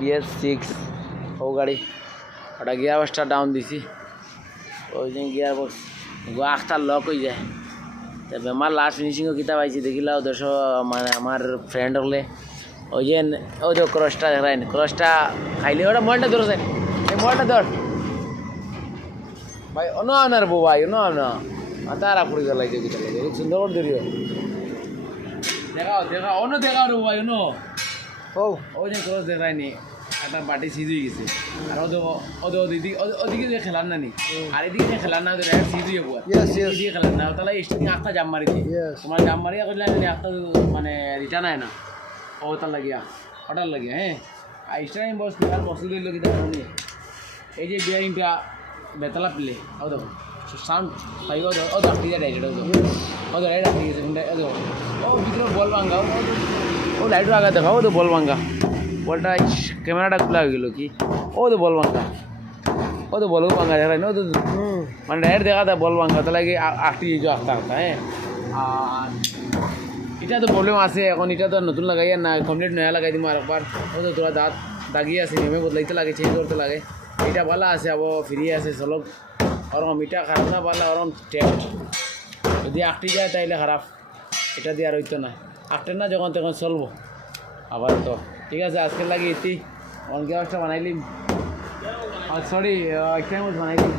BS6 ও গাড়ি ওটা gear বক্সটা ডাউন দিছি ওই যে গিয়ার বক্স আখটা লক হয়ে যায় তবে আমার লাস্ট ফিনিশিংও কিতা পাইছি দেখিলাও দেশ মানে আমার ফ্রেন্ড হলে ওই যে ওই যে ক্রসটা দেখাইন ক্রসটা খাইলে ওটা মোবাইলটা ধরো এই মোবাইলটা ধর ভাই অন্য আনার বউ ভাই অন্য আনা তারা পড়ে গেল খুব সুন্দর করে ধরিও দেখাও দেখাও অন্য দেখাও রে ভাই অন্য ও ওই যে ক্রস দেখায়নি একটা বাটি সিজ হয়ে গেছে আর ওদিকে যে খেলার না নি আর এদিকে যে খেলার না ওদের সিজ হয়ে যাবো এদিকে খেলার না তাহলে স্টিং আটটা জাম মারি দিয়ে তোমার জাম মারিয়া করলে একটা মানে রিটার্ন হয় না ও তার লাগিয়া ওটার লাগিয়া হ্যাঁ আর স্টারিং বস আর বসে দিল কি দেখো এই যে বিয়ারিংটা বেতলা প্লে ও দেখো সাউন্ড পাইব ও ডাকি যায় ডাইরেক্ট ও রাইট ডাকি গেছে ও ভিতরে বল ভাঙ্গা ও লাইটও আগা দেখাও ও তো বল ভাঙ্গা বলটা ক্যামেরাটা খোলা হয়ে গেল কি ও তো বল ভাঙ্গা ও তো বলও ভাঙ্গা দেখা না ও তো মানে ডাইরেক্ট দেখা যায় বল ভাঙ্গা তাহলে কি আটটি আস্তা আস্তা হ্যাঁ আর এটা তো প্রবলেম আছে এখন এটা তো নতুন লাগাই আর না কমপ্লিট নয়া লাগাই দিব আরেকবার ও তো তোরা দাঁত দাগিয়ে আছে নেমে বদলাইতে লাগে চেঞ্জ করতে লাগে এটা ভালো আছে আবার ফ্রি আছে চলো ওরকম এটা খারাপ না পারলে ওরকম টেস্ট যদি আটটি যায় তাইলে খারাপ এটা দিয়ে আর হইতো না আটটা না যখন তখন চলবো আবার তো ঠিক আছে আজকের লাগে এটি অনকে বানাইলিম সরি একটা বানাইলিম